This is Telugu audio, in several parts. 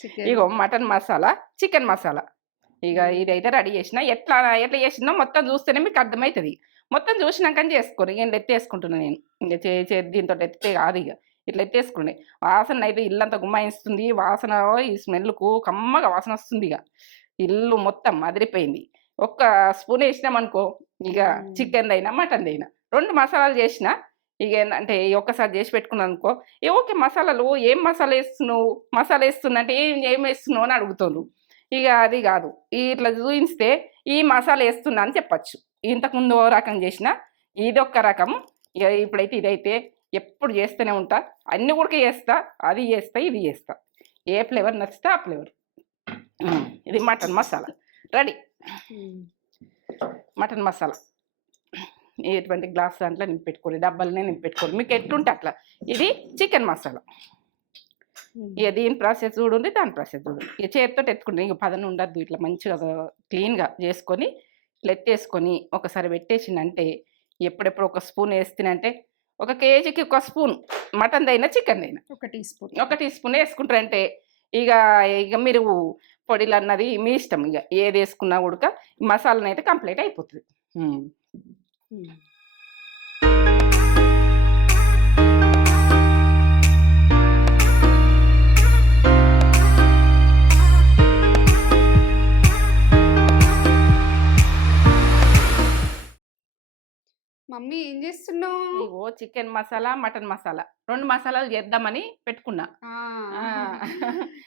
చికెన్ ఇగో మటన్ మసాలా, చికెన్ మసాలా. ఇగ హ్మ్. ఇదైతే రెడీ చేసిన. ఎట్లా ఎట్లా చేసినో మొత్తం చూస్తేనే మీకు అర్థమైతది. మొత్తం చూసినాకనే చేసుకోరి. ఇగ ఎత్తేసుకుంటున్నా నేను. ఇంగ దీనితోటి ఎత్తితే కాదిగ. ఇట్లా ఎత్తేసుకునుడే. వాసనైతే ఇల్లంతా గుమ్మాయిస్తుంది. వాసన ఈ స్మెల్‌కు కమ్మగా వాసనొస్తుందిగ. ఇల్లు మొత్తం అదిరిపోయింది. ఒక్క స్పూన్ ఏసినామనుకో ఇగ హ్మ్. చికెన్‌దైనా, మటన్‌దైనా 2 మసాలాలు చేసిన. ఇగ ఏందంటే ఒక్కసారి చేసి పెట్టుకున్నాననుకో ఊకే మసాలాలు ఏం మసాలేస్తున్నావు? మసాలేస్తున్నా అంటే ఏమేస్తున్నావు అని అడుగుతుండ్రు. ఇగ అది గాదు. ఇట్లా జూయిస్తే ఈ మసాలేస్తున్నా అని చెప్పచ్చు. ఇంతకుముందు ఓ రకం జేసినా, ఇదొక్క రకం. ఇగ ఇప్పుడైతే ఇదైతే ఎప్పుడు జేస్తూనే ఉంటా. అన్ని గూడక జేస్తా. అది జేస్తా, ఇది జేస్తా. ఏ ఫ్లేవర్ నచ్చితే ఆ ఫ్లేవర్. ఇది మటన్ మసాలా. రెడీ. హ్మ్. మటన్ మసాలా. ఎటువంటి గ్లాస్ దాంట్లో నింపెట్టుకోరి. డబ్బాలనే నింపెట్టుకోరి. మీకు ఎట్లుంటే అట్లా. ఇది చికెన్ మసాలా. హ్మ్. ఇక దీని ప్రాసెస్ చూడుండి, దాని ప్రాసెస్ చూడండి. ఇక చేతితోటి ఎత్తుకుంటే ఇంక పదన ఉండద్దు. ఇట్లా మంచిగా క్లీన్‌గా చేసుకొని, ఇట్లా ఎత్తేసుకొని ఒకసారి పెట్టేసిండంటే, ఎప్పుడెప్పుడు ఒక స్పూన్ ఏస్తేనంటే, ఒక కేజీకి ఒక స్పూన్ మటన్‌దైనా, చికెన్‌దైనా. ఒక టీ స్పూన్. ఒక టీ స్పూన్ ఏసుకుంటారంటే, ఇగ ఇగ మీరు పొడిలన్నది మీ ఇష్టం ఇగ. ఏదేసుకున్నా గూడక మసాలానైతే కంప్లీట్ అయిపోతది. హ్మ్. హ్మ్. మమ్మీ ఏం జేస్తున్నావు? ఇగో చికెన్ మసాలా, మటన్ మసాలా 2 మసాలాలు చేద్దామని పెట్టుకున్నా. ఆ! ఆ!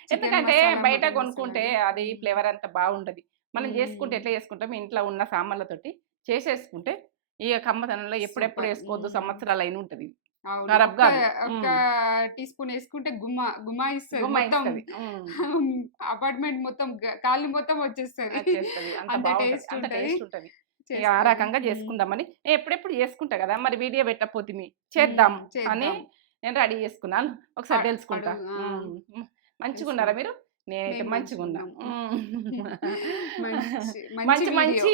చికెన్ ఎందుకంటే మసాలా, బయట మటన్ కొనుక్కుంటే మసాలానా? అది ఫ్లేవర్ అంత బాగుండది. మనం చేసుకుంటే హ్మ్. ఎట్లా చేసుకుంటాం ఇంట్లో ఉన్న సామాన్లతోటి చేసేసుకుంటే ఇగ కమ్మదనంలో ఎప్పుడెప్పుడు సూపర్. ఏసుకోవద్దు హ్మ్. సంవత్సరాలైన ఉంటది. అవును. ఖరాబ్ గాదు. ఒక్క హ్మ్. టీ స్పూన్ యేసుకుంటే గుమాయిస్తది. మొత్తం గుమ్మాయిస్తది. హ్మ్. అపార్ట్‌మెంట్ మొత్తం కాలనీ మొత్తం వచ్చేస్తది. వచ్చేస్తది. అంత అంత బావుంటది. టేస్ట్ అంత ఉంటది. టేస్ట్ ఉంటది. ఇగ ఆ చేసుకోవాలి. రకంగా హ్మ్. చేసుకుందామని ఎప్పుడెప్పుడు చేసుకుంటా గదా! మరి వీడియో పెట్టపోతిమి. చేద్దాం హ్మ్. అని చేద్దాం. నేను రెడీ చేసుకున్నాను. ఒకసారి తెలుసుకుంటా. అడుగు. ఆ! హ్మ్. హ్మ్. మంచిగున్నారా తెలుసుకుందాం. మీరు? నేనైతే మేము మంచిగున్నా. మంచిగున్నాం. హ్మ్. మంచి మంచి వీడియో. మంచి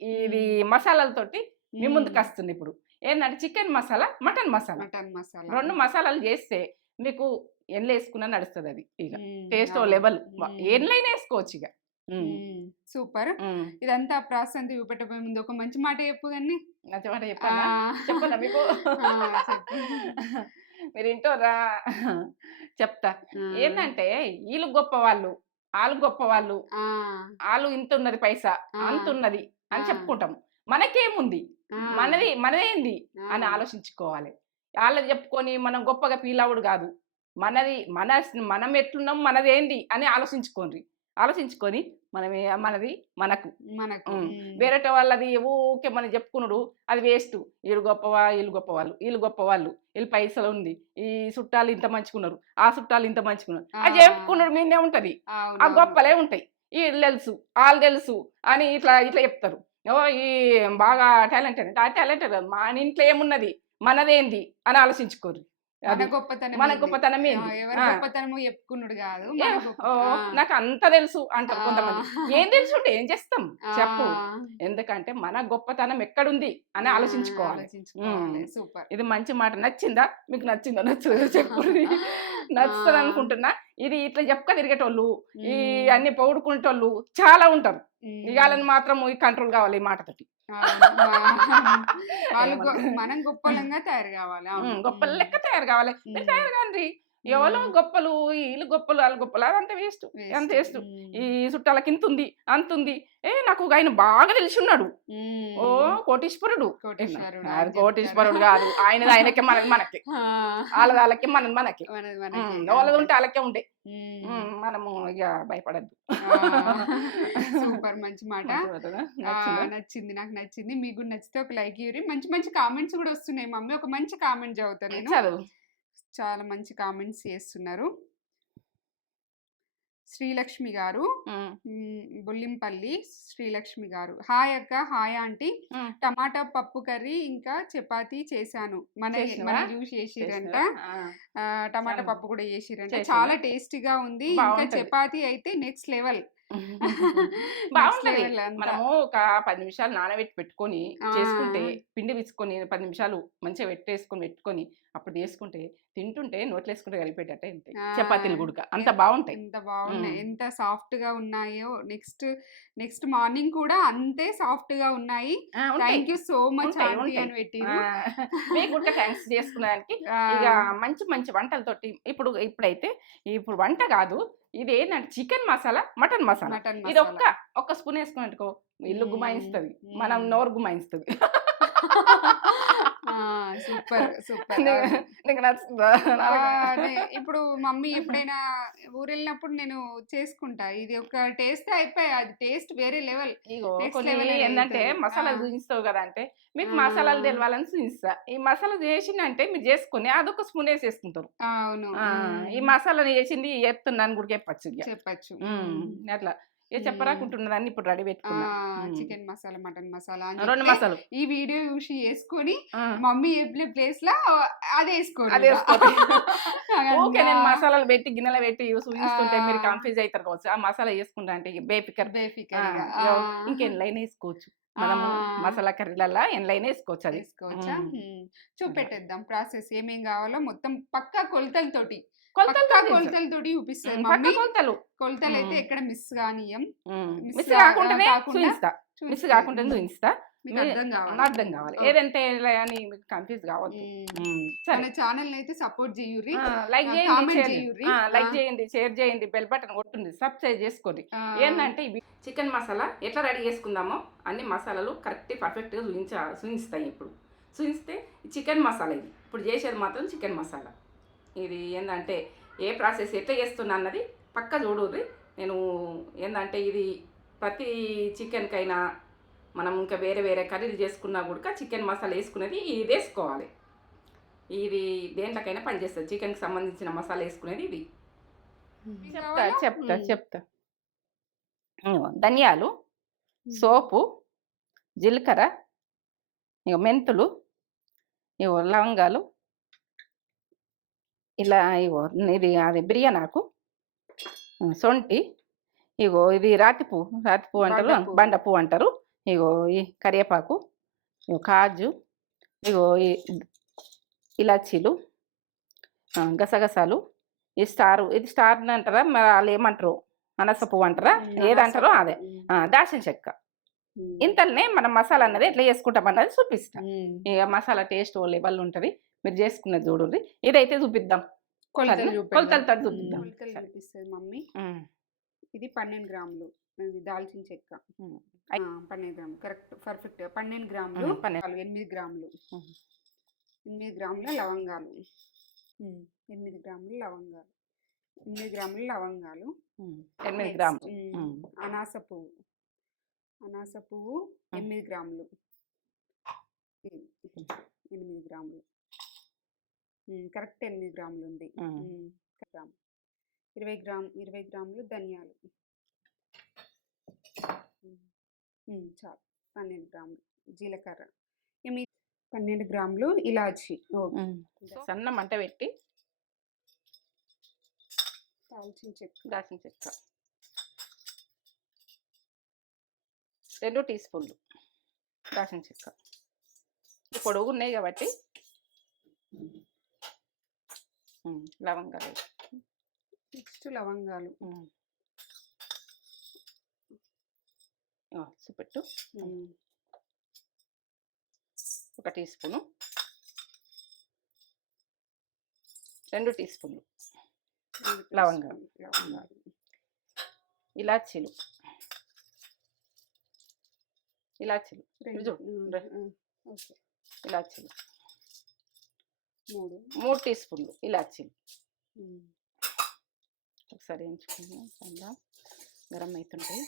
ఇది హ్మ్. మసాలాలతోటి మీ హ్మ్. ముందుకొస్తున్నా ఇప్పుడు. ఏందంటే chicken masala, mutton masala. Mutton masala. 2 మసాలాలు జేస్తే మీకు ఎన్నేసుకున్నా నడుస్తదది ఇగ. హ్మ్. టేస్ట్ ఓ అవును. లెవెల్. హ్మ్. ఎన్నైనా ఏసుకోవచ్చిగ. హ్మ్. హ్మ్. సూపర్. హ్మ్. ఇదంతా ప్రాసెస్ అంతా చూపెట్టబోయే ముందు ఒక మంచి మాట చెప్పు గాని. నచ్చ మాట చెప్పన్నా? ఆహ్, చెప్పనా మీకు? ఆ! చెప్పు. మీరింటోర్రా? చెప్తా. ఆ! ఏందంటే ఈళ్ళు గొప్పవాళ్ళు, ఆళ్ళు గొప్పవాళ్ళు, ఆ! ఆళ్ళు ఇంతున్నది పైసా, ఆ! అంతున్నది ఆ! అని చెప్పుకుంటాం. మనకేముంది? ఆ! మనదేంది ఆ! అని ఆలోచించుకోవాలి. ఆళ్ళది చెప్పుకొని మనం గొప్పగా ఫీల్ అవ్వుడు గాదు. మనది మనం ఎట్లున్నాం, మనదేంది అని ఆలోచించుకోండి. ఆలోచించుకొని మనది మనకు. మనకు. హ్మ్. హ్మ్. వేరేట వాళ్ళది ఊకే మనం చెప్పుకునుడు అది వేస్టు. ఈళ్ళు గొప్పవా, ఈళ్ళు గొప్పవాళ్ళు, ఈళ్ళు గొప్పవాళ్ళు, ఈళ్ళు పైసలుంది, ఈ సుట్టాలు ఇంత మంచిగున్నారు, ఆ సుట్టాలు ఇంత మంచిగున్నారు. అది ఆ! చెప్పుకునుడు మీదనే ఉంటది. ఆ అవునవును. గొప్పలే ఉంటాయి. ఈళ్ళు తెలుసు, ఆళ్ళు తెలుసు అని ఇట్లా ఇట్లా చెప్తారు. ఓహ్! బాగా టాలెంటెడ్ ఆ టాలెంటెడ్ కాదు. మన ఇంట్లో ఏమున్నది? మనదేంది? అని ఆలోచించుకోర్రి. మన అది. గొప్పతనం మన ఏంది? గొప్పతనం ఏంది? ఎవరి ఆ! గొప్పతనమో చెప్పుకునుడు గాదు. మన ఆ! ఓహ్! నాకంతా తెలుసు అంటారు కొంతమంది. ఆ! ఏం తెలుసుంటే ఏం చేస్తాం? చెప్పు. ఆ! ఎందుకంటే మన గొప్పతనం ఎక్కడుంది అని ఆ! ఆలోచించుకోవాలి. హ్మ్. ఆలోచించుకోవాలి. సూపర్. ఇది మంచి మాట. నచ్చిందా? మీకు నచ్చిందో నచ్చలేదో చెప్పుర్రి. ఆ! నచ్చుతదనుకుంటున్నా. ఇది ఇట్లా చెప్పుక తిరిగేటోళ్ళు, ఈ హ్మ్. అన్ని పొగుడుకునేటోళ్ళు చాలా ఉంటారు. ఇగ హ్మ్. ఆళ్ళని మాత్రం కంట్రోల్ కావాలి ఈ మాటతోటి. అవును. వాళ్ళు ఏమనుకోను. మనం గొప్పోళ్ళంగా తయారు గావాలి. అవును. గొప్పలు హ్మ్. లెక్క తయారు గావాలి. మీరు హ్మ్. తయారు గాండ్రి. ఎవలో హ్మ్. గొప్పలు, ఈళ్ళు గొప్పలు, ఆళ్ళు గొప్పలు అదంతా వేస్టు. అంత వేస్ట్. వేస్టు. హ్మ్. ఈ చుట్టాలకింతుంది, అంతుంది. నాకు ఒకాయన బాగా తెలిసున్నాడు. హ్మ్. ఓహ్! కోటీశ్వరుడు. కోటీశ్వరుడా అది అని జెప్తారు. కోటీశ్వరుడు గాదు. ఆయనది ఆయనకే, మనది మనకే. ఆ! ఆళ్ళది ఆళ్ళకే, మనది మనకే. మనది మనకేగా అంతే. ఓళ్ళదుంటే ఆళ్ళకే ఉంటాయి. హ్మ్. మనము ఇగ భయపడొద్దు. ఆ! సూపర్ మంచి మాట. మంచి మాటనా? నచ్చిందా? నచ్చింది. నాకు నచ్చింది. మీకు గూడా నచ్చితే ఒక లైక్ ఇయ్యుర్రి. మంచి మంచి కామెంట్స్ గూడా ఒస్తున్నాయి మమ్మీ. ఒక మంచి కామెంట్ చదువుతా నేను. చదువు. చాలా మంచి కామెంట్స్ చేస్తున్నారు. శ్రీలక్ష్మి గారు. హ్మ్. బొల్లింపల్లి శ్రీలక్ష్మి గారు. హాయ్ అక్క, హాయ్ ఆంటీ. హ్మ్. టమాటా పప్పు కర్రీ ఇంకా చపాతీ చేశాను. చేసినవా? మనయి జూసి చేశిర్రంట. చేసినవా? ఆ! టమాటా చాలా పప్పు గూడా చేశిర్రంట. చేసిండ్రా? చాలా టేస్టీగా ఉంది. ఇంకా బావుంటది. చపాతీ అయితే నెక్స్ట్ లెవెల్. నెక్స్ట్ బావుంటది. లెవెల్ అంతా. మనము ఒక 10 నిమిషాలు నానబెట్టి పెట్టుకొని ఆ! చేసుకుంటే, పిండి పిసుకొని 10 నిమిషాలు మంచిగా పెట్టుకొని అప్పుడు చేసుకుంటే తింటుంటే నోట్లో వేసుకుంటే కలిపేటట్టే ఉంటాయి ఆ, చపాతీలు గుడక అంత ఎన్- బాగుంటాయి. ఎంత బాగున్నాయి, ఉమ్. ఎంత సాఫ్ట్ గా ఉన్నాయో. నెక్స్ట్ నెక్స్ట్ మార్నింగ్ కూడా అంతే సాఫ్ట్ గా ఉన్నాయి. ఉంటాయి థ్యాంక్ యూ సో మచ్ ఉంటాయి ఆంటీ ఉంటాయి అని పెట్టిరు. మీకు కూడా థ్యాంక్స్ చేసుకునేదానికి. ఆ, ఇక మంచి మంచి వంటలతోటి ఇప్పుడైతే ఇప్పుడు వంట కాదు, ఇది ఏంటంటే chicken masala mutton masala. Mutton ఇది మసాలా. ఒక్క స్పూన్ వేసుకున్నట్టుకో ఇల్లు మ్మ్. గుమాయిస్తుంది, మనం మ్మ్. నోరు గుమాయిస్తుంది. Super super. నీకు నచ్చుతుందా? అదే ఇప్పుడు మమ్మీ ఎప్పుడైనా ఊరు వెళ్ళినప్పుడు నేను చేసుకుంటా. ఇది ఒక టేస్ట్ అయిపోయి, అది టేస్ట్ వేరే లెవెల్. ఇగో నెక్స్ట్ కొన్ని లెవెల్ ఏంటంటే అవుతుంది. మసాలాలు చూపిస్తావు కదా అంటే మీకు ఆ, మసాలాలు తెలవాలని చూపిస్తా. ఈ మసాలా చేసిందంటే మీరు చేసుకుని అదొక స్పూన్ వేసేసుకుంటారు. అవును. ఈ మసాలాని చేసింది చేస్తున్నాను కూడా చెప్పచ్చు ఇక. చెప్పచ్చు. అట్లా ఇక చెప్పరాకుంటున్నదాన్ని ఇప్పుడు రెడీ పెట్టుకున్నా. చికెన్ మసాలా, మటన్ మసాలా అని 2 చెప్తే మసాలు ఈ వీడియో చూసి వేసుకొని ఆ, మమ్మీ చెప్పిన ప్లేస్ లో అది వేసుకోరు అది ఇక. వేసుకోండి. ఓకే, నేను అన్నా, మసాలాలు పెట్టి గిన్నెలో పెట్టి చూపిస్తుంటే మీరు ఆ, కన్ఫ్యూజ్ అవుతారు కావచ్చు. ఆ మసాలా వేసుకుంటా అంటే బేపికర్ బేఫికర్గా ఇంకెన్లైనా వేసుకోవచ్చు. మనము మసాలా కర్రీలల్లా ఎన్లైనా వేసుకోవచ్చు. అది వేసుకోవచ్చా? ఉమ్. చూపెట్టేద్దాం ప్రాసెస్ ఏమేం కావాలో మొత్తం పక్కా కొలతలతోటి. కొలతలతో పక్కా చేస్తాం. కొలతలతోటి చూపిస్తుంది పక్క మమ్మీ. కొలతలు కొలతలు అయితే ఎక్కడ మిస్ కానియం. మిస్ కాకుండానే చూపిస్తా. మిస్ చూపిస్తుంది. కాకుండా చూపిస్తా. మీకు అర్థం కావాలి. అర్థం కావాలి ఓకే. ఏదంటే ఎలా అని మీకు కన్ఫ్యూజ్ కావద్దు. సరే, మన ఛానల్ అయితే సపోర్ట్ చేయుర్రి, లైక్ కామెంట్ చేయండి, చేయుర్రి. లైక్ చేయండి, షేర్ చేయండి, బెల్ బటన్ కొట్టుంది, సబ్స్క్రైబ్ చేసుకోండి. ఏంటంటే ఇవి చికెన్ మసాలా ఎట్లా రెడీ చేసుకుందామో అన్ని మసాలాలు కరెక్ట్ పర్ఫెక్ట్గా చూపిస్తాయి. ఇప్పుడు చూపిస్తే చికెన్ మసాలా ఇది ఇప్పుడు చేసేది మాత్రం చికెన్ మసాలా. ఇది ఏంటంటే ఏ ప్రాసెస్ ఎట్లా చేస్తున్నా అన్నది పక్క చూడుర్రి. నేను ఏంటంటే ఇది ప్రతి చికెన్కైనా మనం ఇంకా వేరే వేరే కర్రీలు చేసుకున్నా కూడా చికెన్ మసాలా వేసుకునేది ఇది వేసుకోవాలి. ఇది దేంట్లోకైనా పనిచేస్తుంది. చికెన్కి సంబంధించిన మసాలా వేసుకునేది ఇది. చెప్తా. ధనియాలు, సోపు, జీలకర్ర, ఇక మెంతులు, ఇవో లవంగాలు, ఇలా ఇవో ఇది అది బిర్యానాకు, సొంటి, ఇగో ఇది రాతి పువ్వు అంటారు, బండ పువ్వు అంటారు. ఇగో ఈ కరివేపాకు, ఇగో కాజు, ఇగో ఈ ఇలాచీలు, గసగసాలు, ఈ ఇది స్టార్ అంటారా మరి వాళ్ళు ఏమంటారు, అనస పువ్వు అంటారా, ఏదంటారో అదే, దాల్చిన చెక్క. ఇంతలోనే మనం మసాలా అన్నది ఎట్లా చేసుకుంటాం అన్నది చూపిస్తాం. ఇక మసాలా టేస్ట్ ఓ లెవెల్ ఉంటుంది. మీరు చేసుకున్నది చూడండి. ఇదైతే చూపిద్దాం, కొలతలతో చూపిద్దాం. చూపిస్తుంది మమ్మీ. ఇది 12 గ్రాములు ఇది దాల్చిన చెక్క. 12 గ్రాములు కరెక్ట్ పర్ఫెక్ట్. 12 గ్రాములు 8 గ్రాములు 8 గ్రాముల లవంగాలు 8 గ్రాములు లవంగాలు 8 గ్రాములు లవంగాలు 8 గ్రాములు అనాస పువ్వు 8 గ్రాములు 8 గ్రాములు కరెక్ట్ 8 గ్రాములు ఉంది. 20 గ్రాములు ధనియాలు చాలు. 12 గ్రాములు జీలకర్ర, 12 గ్రాములు ఇలాచి. సన్న మంట పెట్టి దాల్చిన చెక్క 2 టీ స్పూన్లు దాల్చిన చెక్క. పొడుగు ఉన్నాయి కాబట్టి లవంగాలు, నెక్స్ట్ లవంగాలు చూపెట్టు. 1 టీ స్పూను, 2 టీ స్పూన్లు లవంగాలు, ఇలాచీలు 3 టీ స్పూన్లు ఇలాచీలు. ఒకసారి వేయించుకుందాం, చాలా గరం అవుతుంటాయి.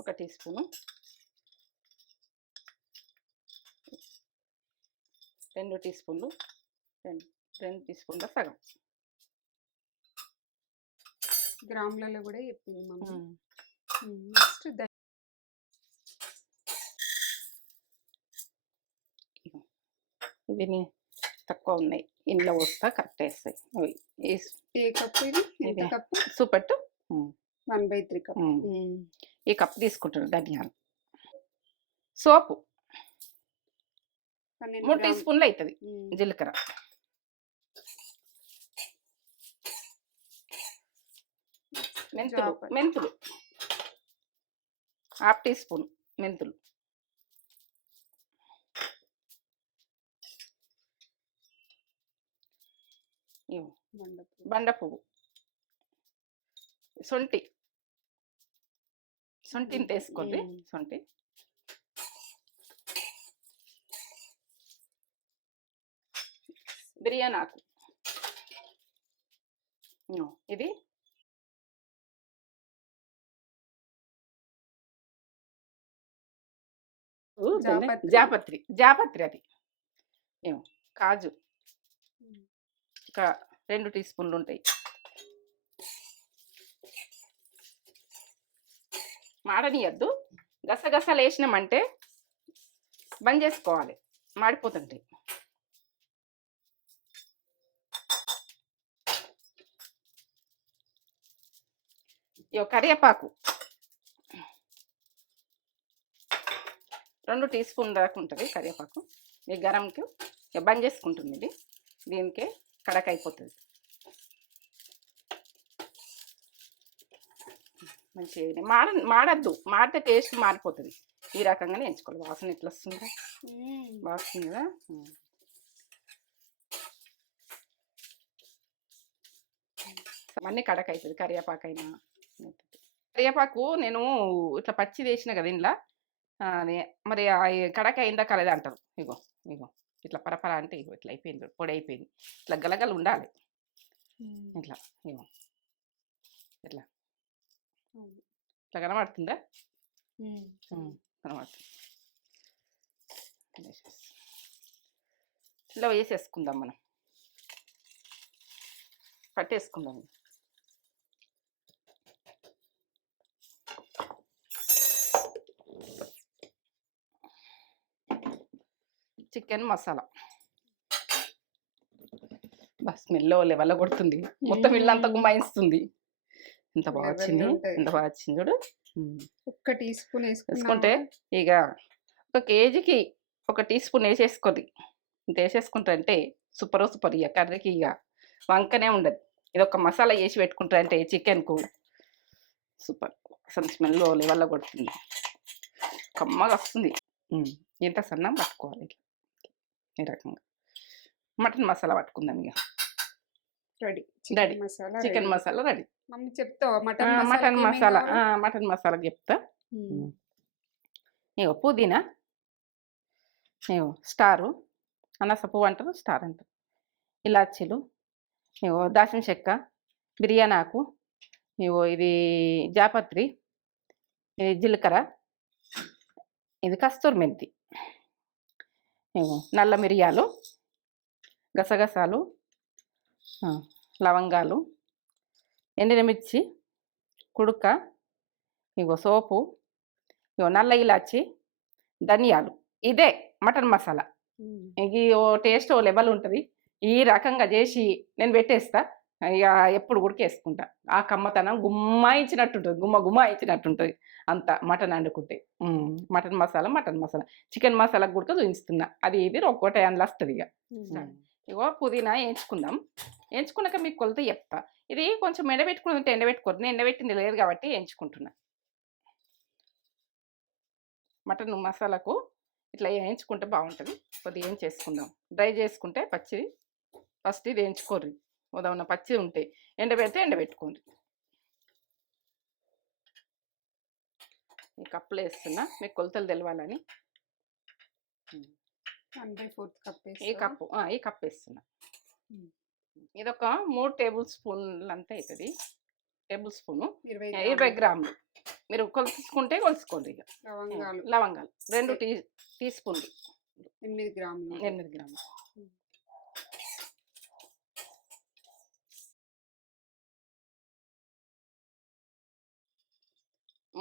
1 టీ స్పూను, 2 టీ స్పూన్లు, 2 టీ స్పూన్ల సగం. గ్రాములలో కూడా చెప్పింది మమ్మీ. నెక్స్ట్ ఇవి తక్కువ ఉన్నాయి, ఇంట్లో వస్తా కరెక్ట్ వేస్తాయి. ఏ కప్పు ఇది? ఎంత కప్పు? చూపెట్టు. 1/3 కప్. ఈ కప్పు తీసుకుంటారు. ధనియాలు, సోపు 3 టీ స్పూన్లు అవుతుంది జీలకర్ర, మెంతులు 1/2 టీ స్పూన్ మెంతులు, బండ పువ్వు, సొంటిని తీసుకోండి, సొంటి, బిర్యానీ ఆకు, ఇది జాపత్రి అది కాజు ఒక 2 టీ స్పూన్లు ఉంటాయి. మాడనియద్దు, గసగసాలు వేసినామంటే బంద్ చేసుకోవాలి, మాడిపోతుంటాయి. కరివేపాకు 2 టీ స్పూన్ దాకా ఉంటుంది కరివేపాకు. ఈ గరంకి బంద్ చేసుకుంటుంది, ఇది దీనికే కడక అయిపోతుంది. మంచిగా మాడద్దు, మాడితే టేస్ట్ మారిపోతుంది. ఈ రకంగానే ఎంచుకోవాలి. వాసన ఎట్లా వస్తుందా, బాగుంది కదా. అన్నీ కడక అవుతుంది. కరివేపాకు అయినా, కరివేపాకు నేను ఇట్లా పచ్చి వేసిన కదా ఇంట్లో, మరి కడక అయిందా కలదా అంటారు. ఇగో ఇట్లా పరపర అంటే ఇగో ఇట్లా అయిపోయింది, పొడి అయిపోయింది. ఇట్లా గలగలు ఉండాలి, ఇట్లా ఇగో ఇట్లా ఇట్లా కనబడుతుందా, కనబడుతుంది. ఇలా వేసేసుకుందాం, మనం పట్టేసుకుందాం. చికెన్ మసాలా స్మెల్ లెవెల్ కొడుతుంది, మొత్తం ఇల్లంతా గుమ్మాయిస్తుంది. ఎంత బాగా వచ్చింది, ఎంత బాగా వచ్చింది చూడు. 1 టీ స్పూన్ వేసుకుంటే ఇక 1 కేజీకి 1 టీ స్పూన్ వేసేసుకొని ఇంత వేసేసుకుంటారంటే సూపర్. ఇక కర్రీకి ఇక వంకనే ఉండదు. ఇది ఒక మసాలా వేసి పెట్టుకుంటారంటే చికెన్కు సూపర్. అసలు స్మెల్ లెవెల్ కొడుతుంది, కమ్మగా వస్తుంది. ఇంత సన్నం పట్టుకోవాలి ఇట్లా, ఈ రకంగా. మటన్ మసాలా పట్టుకుందాం ఇక. Ready chicken masala ready. చెప్తావా మటన్ మసాలా చెప్తా. ఇగో పుదీనా, ఇగో స్టారు, అనాస పువ్వు అంటారు, స్టార్ అంటారు, ఇలాచీలు, ఇగో దాల్చిన చెక్క, బిర్యానీ ఆకు, ఇగో ఇది జాపత్రి, ఇది జీలకర్ర, ఇది కస్తూరి మెంతి, ఇగో నల్ల మిరియాలు, గసగసాలు, లవంగాలు, ఎండినమిర్చి, కుడుక, ఇగో సోపు, ఇగో నల్ల ఇలాచి, ధనియాలు. ఇదే మటన్ మసాలా. ఇది ఓ టేస్ట్ ఓ లెవెల్ ఉంటుంది. ఈ రకంగా చేసి నేను పెట్టేస్తా, ఇక ఎప్పుడు ఉడికేసుకుంటా. ఆ కమ్మతనం గుమ్మాయించినట్టుంటుంది, గుమ్మాయించినట్టుంటుంది అంత మటన్ వండుకుంటే. మటన్ మసాలా చికెన్ మసాలా కూడా చూపిస్తున్నా. అది ఇది ఒక్కోటే అందులో వస్తుంది. ఇగో పుదీనా వేయించుకుందాం. వేయించుకున్నాక మీకు కొలత చెప్తా. ఇది కొంచెం ఎండబెట్టుకుంటే ఎండబెట్టుకోరు, నేను ఎండబెట్టింది లేదు కాబట్టి వేయించుకుంటున్నా. మటన్ మసాలాకు ఇట్లా వేయించుకుంటే బాగుంటుంది. కొద్దిగా ఏం చేసుకుందాం, డ్రై చేసుకుంటే పచ్చిది ఫస్ట్ ఇది వేయించుకోర్రి. ఉదాహరణ పచ్చిది ఉంటే ఎండబెడితే ఎండబెట్టుకోండి. ఈ కప్పులు వేస్తున్నా, మీకు కొలతలు తెలవాలని. 1/4 కప్ ఈ కప్ వేస్తున్నా. ఇదొక 3 టేబుల్ స్పూన్లు అంతా అవుతుంది. టేబుల్ స్పూను 20 గ్రాములు. మీరు కొలుసుకుంటే కొలుసుకోండి. ఇక లవంగాలు 2 టీ స్పూన్లు, 8 గ్రాములు.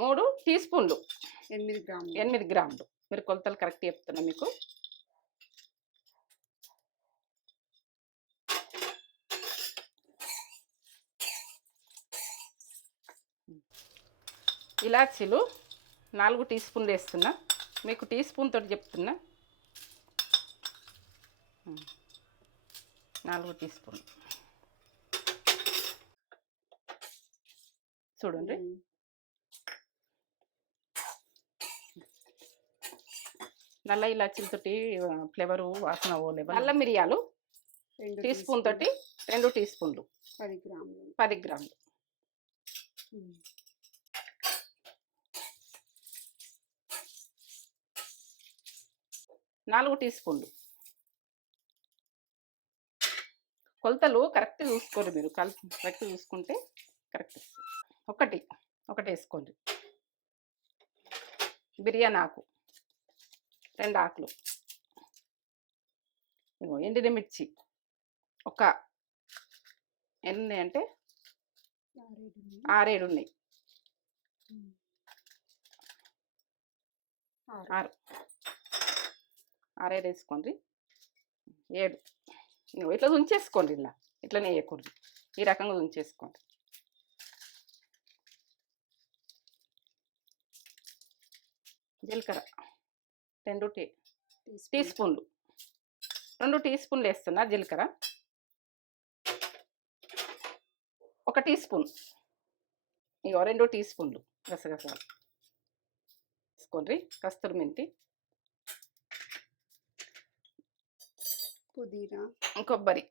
3 టీ స్పూన్లు, 8 గ్రాములు. మీరు కొలతలు కరెక్ట్ చెప్తున్నా మీకు. ఇలాచీలు 4 టీ స్పూన్లు వేస్తున్నా, మీకు టీ స్పూన్ తోటి చెప్తున్నా. 4 టీ స్పూన్లు చూడండి. నల్ల ఇలాచీలతోటి ఫ్లేవరు వాసన ఓలేబల్. నల్ల మిరియాలు టీ స్పూన్ తోటి 2 టీ స్పూన్లు 10 గ్రాములు 10 గ్రాములు. 4 టీ స్పూన్లు. కొలతలు కరెక్ట్ చూసుకోండి మీరు, కరెక్ట్ చూసుకుంటే కరెక్ట్ వస్తుంది. ఒకటి వేసుకోండి. బిర్యానీ ఆకు 2 ఆకులు. ఎండిన మిర్చి ఒక ఎన్ని అంటే 6-7 ఉన్నాయి. 6 వేసుకోండి. 7 ఇట్లా ఉంచేసుకోండి. ఇట్లనే వేయకూడదు, ఈ రకంగా ఉంచేసుకోండి. జీలకర్ర 2 టీ స్పూన్లు. 2 టీ స్పూన్లు వేస్తున్నా జీలకర్ర. 1 టీ స్పూన్ 2 టీ స్పూన్లు గసగసాలు వేసుకోండి. కస్తూరి మెంతి, పుదీనా, కొబ్బరి.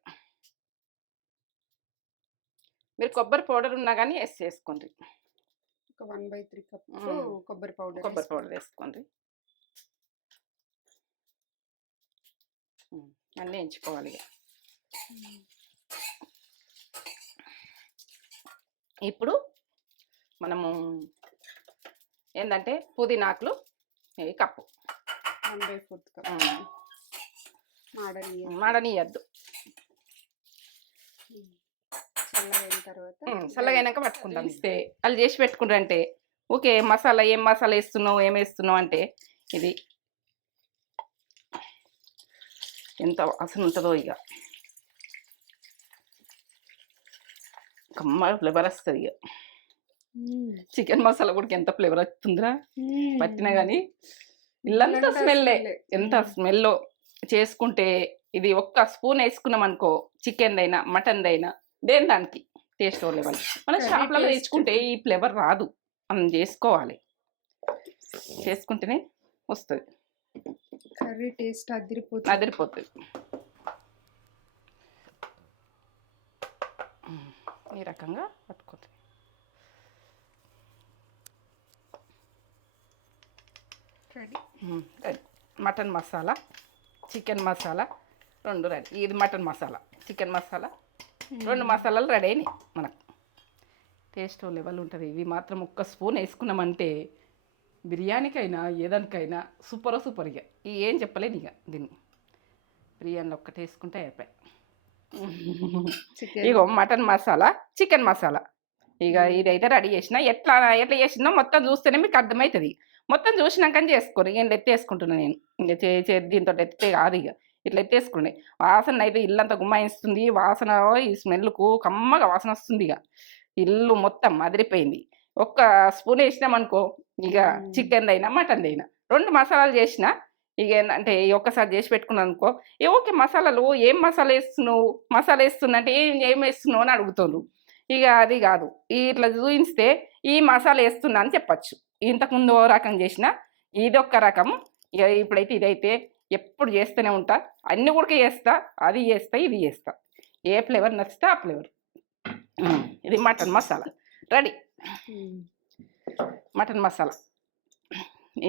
మీరు కొబ్బరి పౌడర్ ఉన్నా కానీ వేసుకోండి. ఒక 1/3 కప్ కొబ్బరి పౌడర్ వేసుకోండి. అన్నీ ఎంచుకోవాలి. ఇప్పుడు మనము ఏంటంటే పుదీనాకులు కప్పు, 1/4 కప్ మాడనీయద్దు. చల్లగైనాక పట్టుకుంటాం. ఇస్తే వాళ్ళు చేసి పెట్టుకుంటారంటే ఓకే. మసాలా ఏం మసాలా వేస్తున్నావు, ఏం వేస్తున్నావు అంటే ఇది ఎంత వాసన ఉంటుందో. ఇక కమ్మ ఫ్లేవర్ వస్తుంది. ఇక చికెన్ మసాలా కూడా ఎంత ఫ్లేవర్ వస్తుందిరా పట్టినా కానీ. ఇల్లంతా స్మెల్లే, ఎంత స్మెల్లో చేసుకుంటే. ఇది 1 స్పూన్ వేసుకున్నాం అనుకో, చికెన్ అయినా మటన్ అయినా దేని దానికి టేస్ట్ లెవెల్. మన షాప్లలో తెచ్చుకుంటే ఈ ఫ్లేవర్ రాదు. మనం చేసుకోవాలి, చేసుకుంటేనే వస్తుంది. కర్రీ టేస్ట్ అదిరిపోతుంది. ఈ రకంగా పట్టుకోండి. Ready. Mutton masala, chicken masala 2 ready. ఇది మటన్ మసాలా, చికెన్ మసాలా 2 మసాలాలు రెడీ అయినాయి. మనకు టేస్ట్ లెవెల్ ఉంటుంది. ఇవి మాత్రం 1 స్పూన్ వేసుకున్నామంటే బిర్యానీకైనా ఏదానికైనా సూపర్. ఇక ఏం చెప్పలేదు. ఇక దీన్ని బిర్యానీలో ఒక్కటి వేసుకుంటే అయిపోయాయి. ఇగో మటన్ మసాలా, చికెన్ మసాలా. ఇక ఇదైతే రెడీ చేసిన. ఎట్లా చేసినా మొత్తం చూస్తేనే మీకు అర్థమవుతుంది. మొత్తం చూసినాక చేసుకోరు. ఇక ఎత్తేసుకుంటున్నాను నేను. ఇంక దీంతో ఎత్తే కాదు. ఇక ఇట్లా ఎత్తేసుకునే వాసన అయితే ఇల్లంతా గుమ్మాయిస్తుంది. వాసన ఈ స్మెల్కు కమ్మగా వాసన వస్తుంది. ఇక ఇల్లు మొత్తం అదిరిపోయింది. 1 స్పూన్ వేసినామనుకో, ఇక చికెన్ అయినా మటన్ అయినా 2 మసాలాలు చేసిన. ఇక ఏంటంటే ఒక్కసారి చేసి పెట్టుకున్నాను అనుకో, ఓకే మసాలాలు ఏం మసాలా వేస్తున్నావు, మసాలా వేస్తుందంటే ఏం వేస్తున్నావు అని అడుగుతారు. ఇక అది కాదు, ఇట్లా చూపిస్తే ఈ మసాలా వేస్తున్నా అని చెప్పచ్చు. ఇంతకుముందు ఓ రకం చేసిన, ఇదొక్క రకము. ఇక ఇప్పుడైతే ఇదైతే ఎప్పుడు చేస్తూనే ఉంటా. అన్ని కూడా చేస్తా, అది చేస్తా, ఇది చేస్తా. ఏ ఫ్లేవర్ నచ్చితే ఆ ఫ్లేవర్. ఇది mutton masala ready. Mutton masala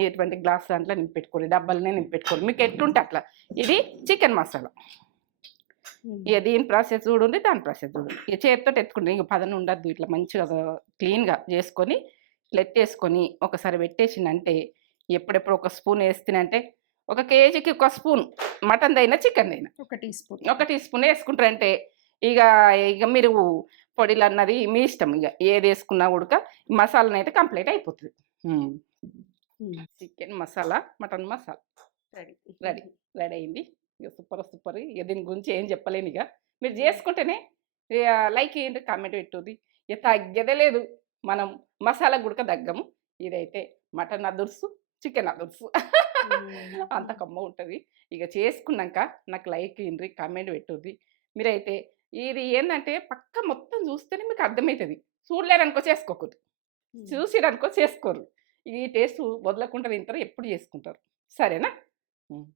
ఎటువంటి గ్లాస్ దాంట్లో నింపెట్టుకోండి, డబ్బాలనే నింపెట్టుకోండి, మీకు ఎట్లుంటే అట్లా. ఇది చికెన్ మసాలా. ఇక దీని ప్రాసెస్ చూడండి, దాని ప్రాసెస్ చూడండి. ఇక చేతితో ఎత్తుకుంటే ఇక పదన ఉండద్దు. ఇట్లా మంచిగా క్లీన్గా చేసుకొని ఇట్లా ఎత్తేసుకొని ఒకసారి పెట్టేసిందంటే ఎప్పుడెప్పుడు 1 స్పూన్ వేస్తేనంటే 1 కేజీకి 1 స్పూన్ మటన్ అయినా చికెన్ అయినా 1 టీ స్పూన్ వేసుకుంటారంటే ఇక మీరు పొడిలు అన్నది మీ ఇష్టం. ఇక ఏది వేసుకున్నా కూడా మసాలాను అయితే కంప్లీట్ అయిపోతుంది. Chicken masala, mutton masala ready అయింది. ఇక సూపర్. ఇక దీని గురించి ఏం చెప్పలేను. ఇక మీరు చేసుకుంటేనే లైక్ చేయండి, కామెంట్ పెట్టుది. ఇక తగ్గదే లేదు. మనం మసాలా గుడక తగ్గము. ఇదైతే మటన్ అదుర్సు, చికెన్ అదుర్సు అంత కమ్మ ఉంటుంది. ఇక చేసుకున్నాక నాకు లైక్ చేయండి, కామెంట్ పెట్టుది. మీరైతే ఇది ఏందంటే పక్క మొత్తం చూస్తేనే మీకు అర్థమవుతుంది. చూడలేరనుకో చేసుకోకూడదు. చూసిరనుకో చేసుకోరు. ఈ టేస్ట్ వదలకుండా తింటారు. ఎప్పుడు చేసుకుంటారు. సరేనా? హ్మ్.